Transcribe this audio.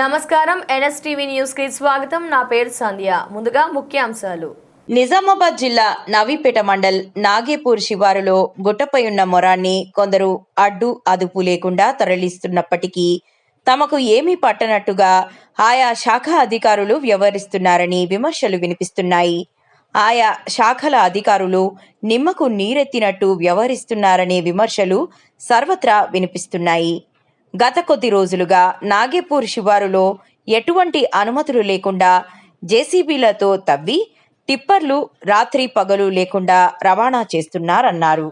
నమస్కారం NSTV news కి స్వాగతం. నా పేరు సంధ్య. ముందుగా ముఖ్యాంశాలు. నిజామాబాద్ జిల్లా నవీపేట మండల్ నాగేపూర్ శివారులో గుట్టపై ఉన్న మొరాన్ని కొందరు అడ్డు అదుపు లేకుండా తరలిస్తున్నప్పటికీ తమకు ఏమీ పట్టనట్టుగా ఆయా శాఖ అధికారులు వ్యవహరిస్తున్నారని విమర్శలు వినిపిస్తున్నాయి. ఆయా శాఖల అధికారులు నిమ్మకు నీరెత్తినట్టు వ్యవహరిస్తున్నారనే విమర్శలు సర్వత్రా వినిపిస్తున్నాయి. గత కొద్ది రోజులుగా నాగేపూర్ శివారులో ఎటువంటి అనుమతులు లేకుండా జేసీబీలతో తవ్వి టిప్పర్లు రాత్రి పగలు లేకుండా రవాణా చేస్తున్నారన్నారు.